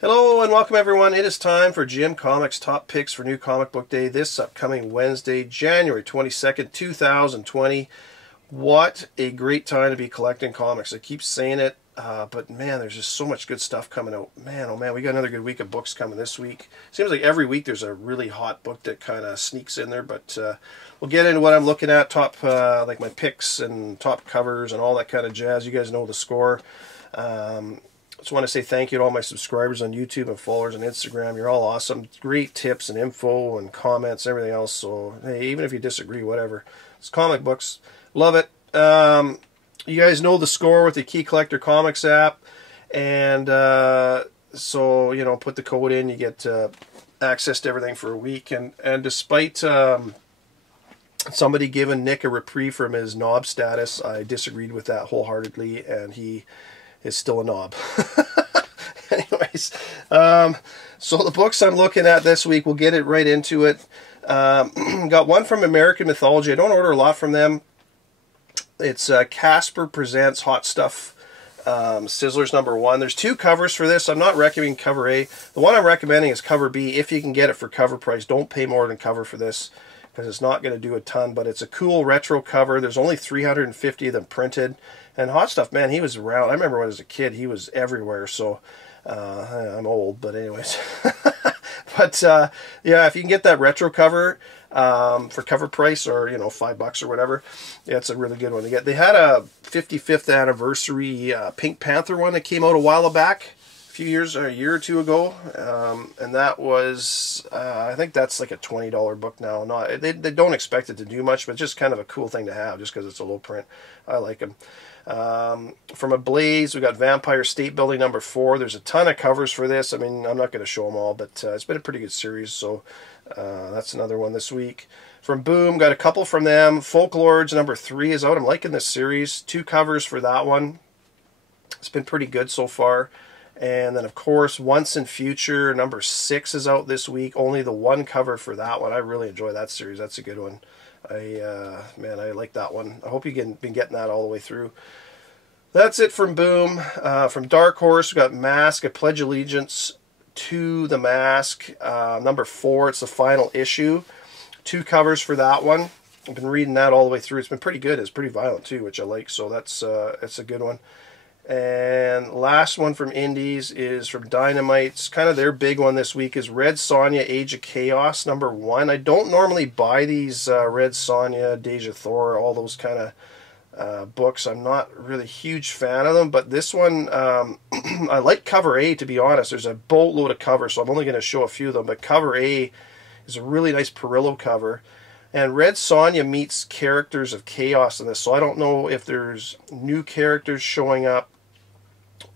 Hello and welcome everyone. It is time for Jim Comics Top Picks for New Comic Book Day this upcoming Wednesday, January 22nd, 2020. What a great time to be collecting comics. I keep saying it, but man, there's just so much good stuff coming out. Man, oh man, we got another good week of books coming this week. Seems like every week there's a really hot book that kind of sneaks in there, but we'll get into what I'm looking at, top like my picks and top covers and all that kind of jazz. You guys know the score. Just want to say thank you to all my subscribers on YouTube and followers on Instagram. You're all awesome. Great tips and info and comments, everything else. So, hey, even if you disagree, whatever. It's comic books. Love it. You guys know the score with the Key Collector Comics app. And so, you know, put the code in. You get access to everything for a week. And despite somebody giving Nick a reprieve from his knob status, I disagreed with that wholeheartedly. And he is still a knob. Anyways, so the books I'm looking at this week, we'll get it right into it. Got one from American Mythology. I don't order a lot from them. It's Casper Presents Hot Stuff, Sizzlers #1. There's two covers for this. I'm not recommending cover A. The one I'm recommending is cover B. If you can get it for cover price, don't pay more than cover for this, because it's not going to do a ton, but it's a cool retro cover. There's only 350 of them printed. And Hot Stuff, man, he was around. I remember when I was a kid, he was everywhere. So I'm old, but anyways. But yeah, if you can get that retro cover for cover price, or you know, $5 or whatever, yeah, it's a really good one to get. They had a 55th anniversary Pink Panther one that came out a while back, a year or two ago, and that was I think that's like a $20 book now. Not they don't expect it to do much, but just kind of a cool thing to have, just because it's a low print. I like them. From Ablaze, we got Vampire State Building #4. There's a ton of covers for this. I mean, I'm not going to show them all, but it's been a pretty good series, so that's another one this week. From Boom, got a couple from them. Folklords #3 is out. I'm liking this series. 2 covers for that one. It's been pretty good so far. And then, of course, Once and Future #6 is out this week. Only the 1 cover for that one. I really enjoy that series. That's a good one. Man, I like that one. I hope you've been getting that all the way through. That's it from Boom. From Dark Horse, we got Mask. I pledge allegiance to the Mask. #4, it's the final issue. 2 covers for that one. I've been reading that all the way through. It's been pretty good. It's pretty violent too, which I like. So that's a good one. And last one from Indies is from Dynamite's. Kind of their big one this week is Red Sonja, Age of Chaos #1. I don't normally buy these Red Sonja, Deja Thor, all those kind of books. I'm not really a huge fan of them, but this one, I like cover A, to be honest. There's a boatload of covers, so I'm only going to show a few of them, but cover A is a really nice Perillo cover. And Red Sonja meets characters of Chaos in this, so I don't know if there's new characters showing up,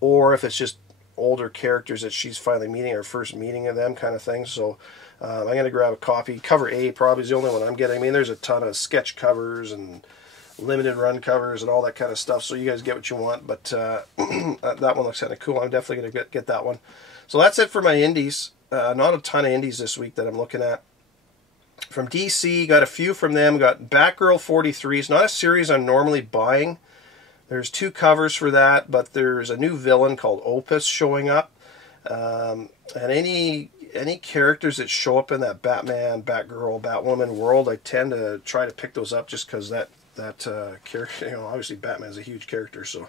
or if it's just older characters that she's finally meeting, her first meeting of them kind of thing. So I'm going to grab a copy. Cover A probably is the only one I'm getting. I mean, there's a ton of sketch covers and limited run covers and all that kind of stuff, so you guys get what you want. But that one looks kind of cool. I'm definitely going to get that one. So that's it for my indies. Not a ton of indies this week that I'm looking at. From DC, got a few from them. Got Batgirl 43. It's not a series I'm normally buying. There's 2 covers for that, but there's a new villain called Opus showing up. And any characters that show up in that Batman, Batgirl, Batwoman world, I tend to try to pick those up just because that character, you know, obviously Batman's a huge character. So,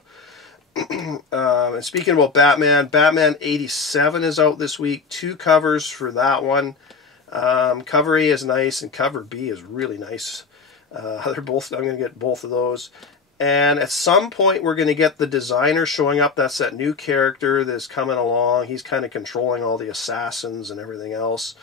and speaking about Batman, Batman 87 is out this week. 2 covers for that one. Cover A is nice, and cover B is really nice. They're both. I'm going to get both of those. And at some point, we're going to get the designer showing up. That's that new character that's coming along. He's kind of controlling all the assassins and everything else.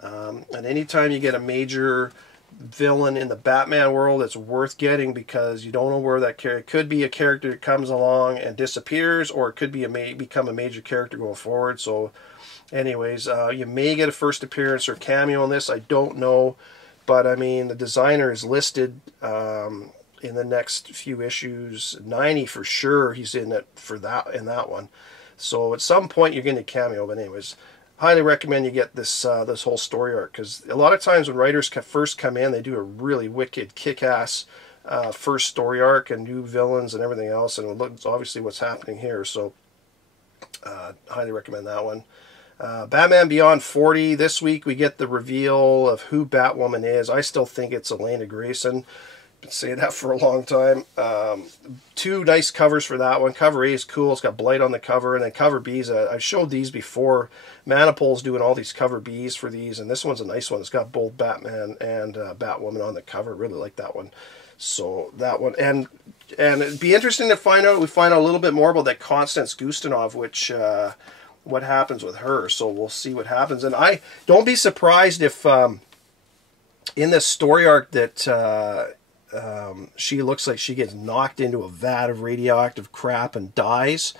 And anytime you get a major villain in the Batman world, it's worth getting, because you don't know where that character could be. A character that comes along and disappears, or it could be become a major character going forward. So, anyways, you may get a first appearance or cameo in this. I don't know, but I mean, the designer is listed. In the next few issues, 90 for sure, he's in it for that one. So at some point you're going to cameo. But anyways, highly recommend you get this this whole story arc, because a lot of times when writers first come in, they do a really wicked, kick-ass first story arc and new villains and everything else, and it's obviously what's happening here. So highly recommend that one. Batman Beyond 40. This week we get the reveal of who Batwoman is. I still think it's Elena Grayson. Been saying that for a long time. Two nice covers for that one. Cover A is cool. It's got Blight on the cover. And then cover B is, I've showed these before. Manipul's doing all these cover Bs for these. And this one's a nice one. It's got both Batman and Batwoman on the cover. Really like that one. So that one. And it'd be interesting to find out. We find out a little bit more about that Constance Gustinov, which... what happens with her, so we'll see what happens. And I don't be surprised if in this story arc that she looks like she gets knocked into a vat of radioactive crap and dies.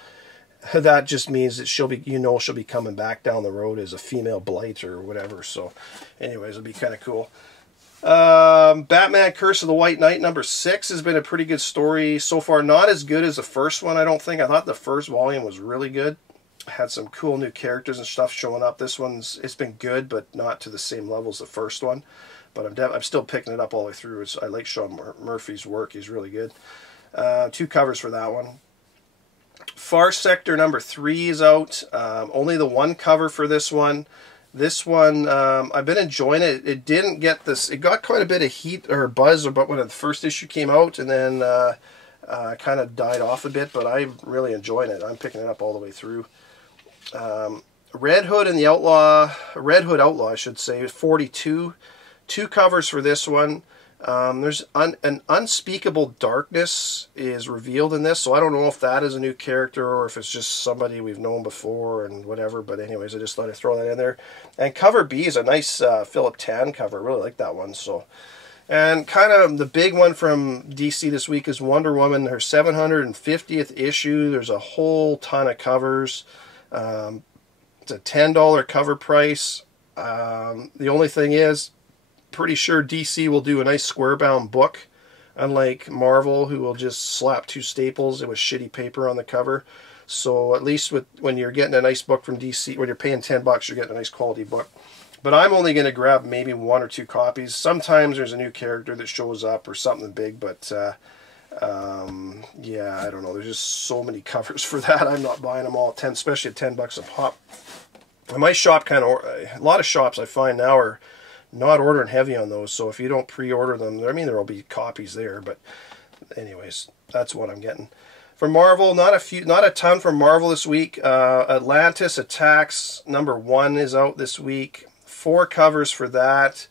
That just means that she'll be, she'll be coming back down the road as a female Blight or whatever. So anyways, it'll be kind of cool. Batman Curse of the White Knight number 6 has been a pretty good story so far. Not as good as the first one, I don't think. I thought the first volume was really good. Had some cool new characters and stuff showing up. This one's, it's been good, but not to the same level as the first one. But I'm still picking it up all the way through. I like Sean Murphy's work. He's really good. 2 covers for that one. Far Sector number 3 is out. Only the 1 cover for this one. This one, I've been enjoying it. It didn't get this. It got quite a bit of heat or buzz about when the first issue came out, and then kind of died off a bit. But I'm really enjoying it. I'm picking it up all the way through. Red Hood and the Outlaw, Red Hood Outlaw, I should say, 42. 2 covers for this one. There's an unspeakable darkness is revealed in this, so I don't know if that is a new character or if it's just somebody we've known before and whatever, but anyways, I just thought I'd throw that in there. And cover B is a nice Philip Tan cover. I really like that one. So, and kind of the big one from DC this week is Wonder Woman, her 750th issue. There's a whole ton of covers. It's a $10 cover price. The only thing is, pretty sure DC will do a nice square-bound book, unlike Marvel, who will just slap 2 staples with shitty paper on the cover. So at least when you're getting a nice book from DC, when you're paying $10, you're getting a nice quality book. But I'm only going to grab maybe 1 or 2 copies. Sometimes there's a new character that shows up or something big, but yeah, I don't know. There's just so many covers for that. I'm not buying them all at 10, especially at $10 a pop. And my shop a lot of shops I find now are not ordering heavy on those. So if you don't pre-order them, I mean, there will be copies there. But anyways, that's what I'm getting. For Marvel, not a ton from Marvel this week. Atlantis Attacks number 1 is out this week. 4 covers for that.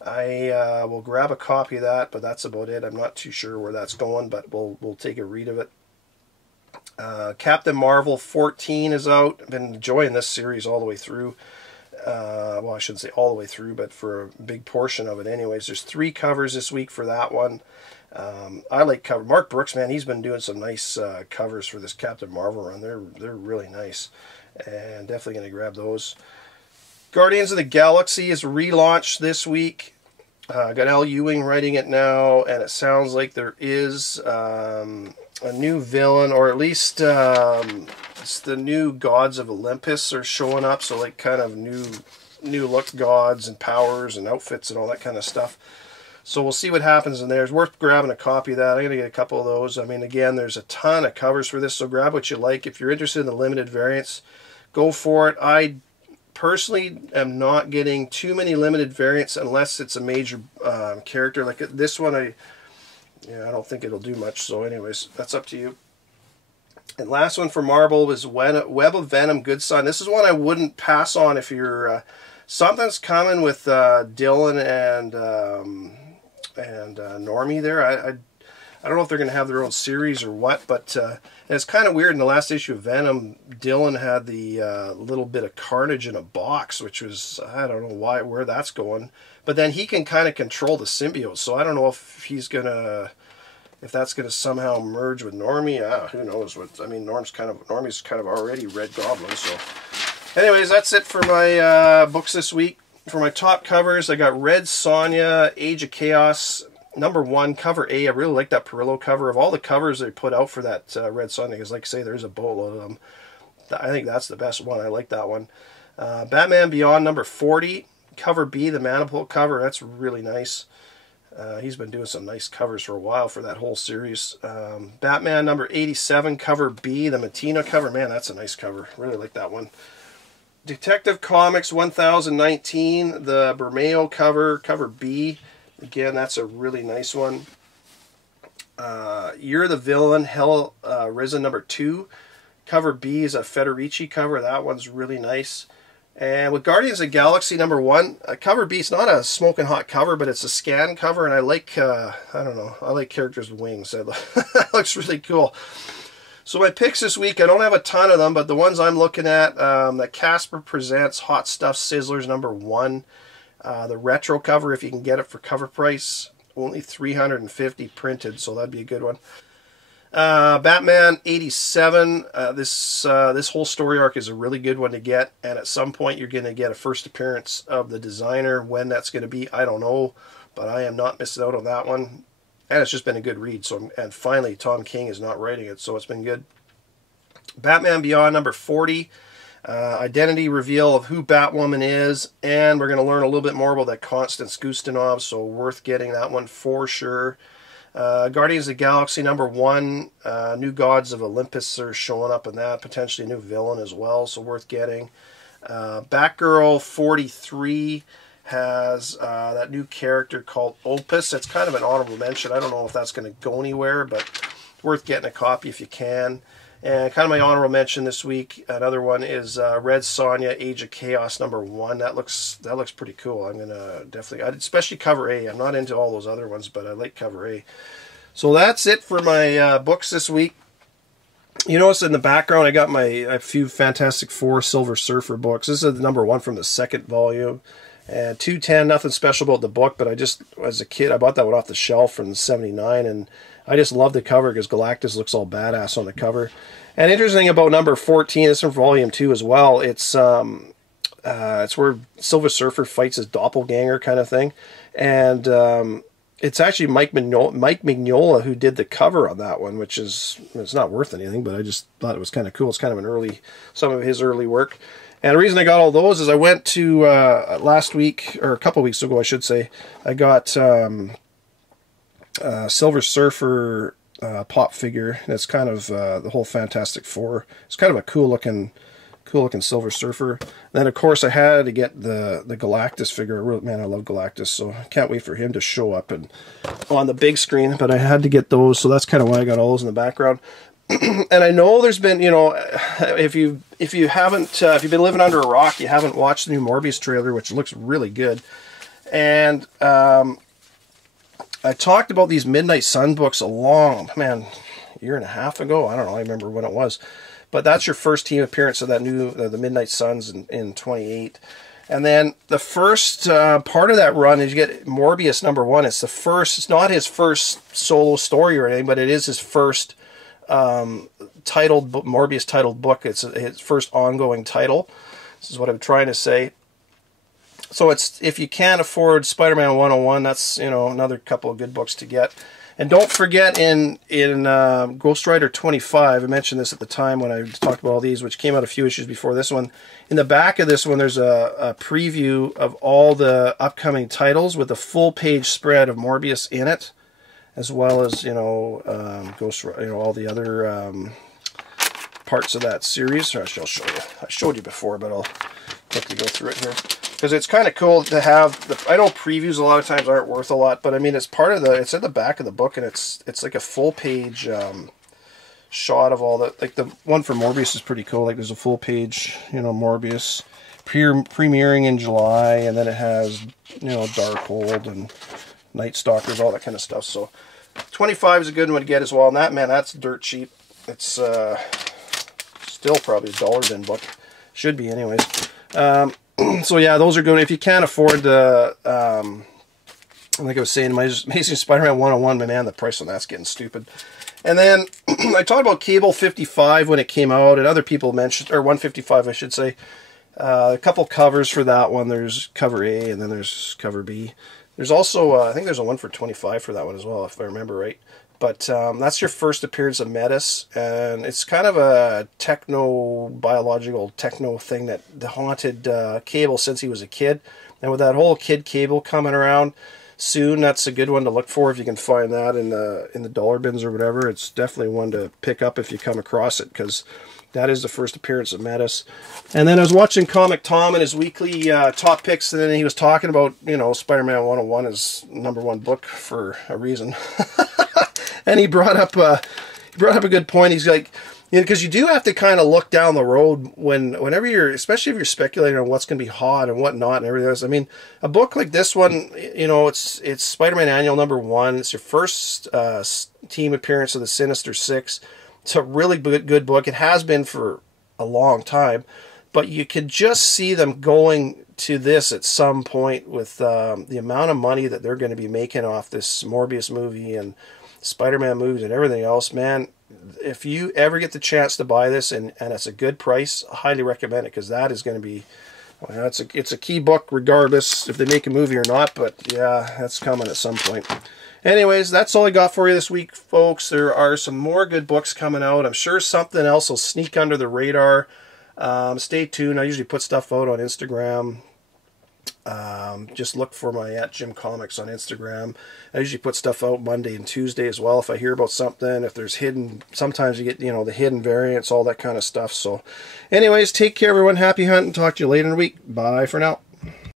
I will grab a copy of that, but that's about it. I'm not too sure where that's going, but we'll take a read of it. Captain Marvel 14 is out. I've been enjoying this series all the way through. Well, I shouldn't say all the way through, but for a big portion of it anyways. There's 3 covers this week for that one. I like cover. Mark Brooks, man, he's been doing some nice covers for this Captain Marvel run. They're really nice, and definitely going to grab those. Guardians of the Galaxy is relaunched this week. Got Al Ewing writing it now, and it sounds like there is a new villain, or at least it's the new gods of Olympus are showing up. So like kind of new look gods and powers and outfits and all that kind of stuff. So we'll see what happens in there. It's worth grabbing a copy of that. I'm going to get a couple of those. I mean, again, there's a ton of covers for this, so grab what you like. If you're interested in the limited variants, go for it. I personally am not getting too many limited variants unless it's a major character. Like this one, I don't think it'll do much. So anyways, that's up to you. And last one for Marvel is Web of Venom, Good Son. This is one I wouldn't pass on if you're... something's coming with Dylan and Normie there. I don't know if they're going to have their own series or what, but it's kind of weird. In the last issue of Venom, Dylan had the little bit of carnage in a box, which was, I don't know where that's going. But then he can kind of control the symbiote, so I don't know if if that's gonna somehow merge with Normie. Who knows? I mean, Normie's kind of already Red Goblin. So, anyways, that's it for my books this week. For my top covers, I got Red Sonja, Age of Chaos, number 1, cover A. I really like that Perillo cover. Of all the covers they put out for that Red Sonja, because like I say, there's a boatload of them. I think that's the best one. I like that one. Batman Beyond number 40, cover B, the Manipul cover. That's really nice. He's been doing some nice covers for a while for that whole series. Batman number 87, cover B, the Matina cover. Man, that's a nice cover. Really like that one. Detective Comics 1019, the Bermeo cover, cover B. Again, that's a really nice one. You're the Villain, Hell Arisen number 2. Cover B is a Federici cover. That one's really nice. And with Guardians of the Galaxy number 1, cover B, it's not a smoking hot cover, but it's a Skan cover, and I like, I don't know, I like characters with wings. That looks really cool. So my picks this week, I don't have a ton of them, but the ones I'm looking at, that Casper presents Hot Stuff Sizzlers number 1. The retro cover, if you can get it for cover price, only $350 printed, so that'd be a good one. Batman 87, this whole story arc is a really good one to get, and at some point you're going to get a first appearance of the designer. When that's going to be, I don't know, but I am not missing out on that one. And it's just been a good read. So, and finally, Tom King is not writing it, so it's been good. Batman Beyond number 40, identity reveal of who Batwoman is, and we're going to learn a little bit more about that Constance Gustinov, so worth getting that one for sure. Guardians of the Galaxy number 1, New Gods of Olympus are showing up in that, potentially a new villain as well, so worth getting. Batgirl 43 has that new character called Opus. It's kind of an honorable mention. I don't know if that's going to go anywhere, but worth getting a copy if you can. And kind of my honorable mention this week, another one is Red Sonja Age of Chaos number 1. That looks pretty cool. I'm gonna definitely, especially cover A. I'm not into all those other ones, but I like cover A. So that's it for my books this week. You notice in the background I got a few Fantastic Four Silver Surfer books. This is the number 1 from the 2nd volume. And 210, nothing special about the book, but I just, as a kid, I bought that one off the shelf from '79, and I just love the cover because Galactus looks all badass on the cover. And interesting about number 14, this is from volume 2 as well. It's where Silver Surfer fights his doppelganger kind of thing, and it's actually Mike Mignola who did the cover on that one, which is, it's not worth anything, but I just thought it was kind of cool. It's kind of some of his early work. And the reason I got all those is I went to, last week, or a couple weeks ago I should say, I got Silver Surfer pop figure. That's kind of the whole Fantastic Four. It's kind of a cool looking Silver Surfer. And then of course I had to get the Galactus figure. Man, I love Galactus, so I can't wait for him to show up on the big screen. But I had to get those, so that's kind of why I got all those in the background. And I know there's been, you know, if you've been living under a rock, you haven't watched the new Morbius trailer, which looks really good. And I talked about these Midnight Sun books a year and a half ago. I don't know, I remember when it was. But that's your first team appearance of that new, the Midnight Suns in 28. And then the first part of that run is you get Morbius number 1. It's not his first solo story or anything, but it is his first Morbius titled book. It's his first ongoing title. This is what I'm trying to say. So it's, if you can't afford Spider-Man 101, that's, you know, another couple of good books to get. And don't forget in Ghost Rider 25, I mentioned this at the time when I talked about all these, which came out a few issues before this one. In the back of this one, there's a preview of all the upcoming titles with a full page spread of Morbius in it, as well as, you know, all the other parts of that series. I'll show you. I showed you before, but I'll quickly go through it here. Because it's kind of cool to have, I know previews a lot of times aren't worth a lot, but I mean, it's part of it's at the back of the book, and it's like a full page shot of all the, like the one for Morbius is pretty cool. Like there's a full page, you know, Morbius premiering in July, and then it has, you know, Darkhold and Night Stalkers, all that kind of stuff. So 25 is a good one to get as well. And that, man, that's dirt cheap. It's still probably $1 bin book. Should be anyways. So yeah, those are good. If you can't afford the, like I was saying, Amazing Spider-Man 101, man, the price on that's getting stupid. And then I talked about Cable 55 when it came out, and other people mentioned, or 155 I should say. A couple covers for that one. There's cover A and then there's cover B. There's also, I think there's a one for 25 for that one as well, if I remember right. But that's your first appearance of Metis, and it's kind of a biological techno thing that haunted Cable since he was a kid. And with that whole Kid Cable coming around soon, that's a good one to look for if you can find that in the dollar bins or whatever. It's definitely one to pick up if you come across it, because That is the first appearance of Metis. And then I was watching Comic Tom and his weekly top picks, and then he was talking about, you know, Spider-Man 101 is #1 book for a reason. And he brought up a good point. He's like, you know, because you do have to kind of look down the road whenever you're, especially if you're speculating on what's going to be hot and whatnot and everything else. I mean, a book like this one, you know, it's Spider-Man Annual #1. It's your first team appearance of the Sinister Six. It's a really good book. It has been for a long time, but you could just see them going to this at some point with the amount of money that they're going to be making off this Morbius movie and Spider-Man movies and everything else. Man, if you ever get the chance to buy this and it's a good price, I highly recommend it, because that is going to be, well, it's a key book regardless if they make a movie or not, but yeah, that's coming at some point. Anyways, that's all I got for you this week, folks. There are some more good books coming out. I'm sure something else will sneak under the radar. Stay tuned. I usually put stuff out on Instagram. Just look for my @JimComics on Instagram. I usually put stuff out Monday and Tuesday as well if I hear about something. If there's hidden, sometimes you get, you know, the hidden variants, all that kind of stuff. So anyways, take care, everyone. Happy hunting. Talk to you later in the week. Bye for now.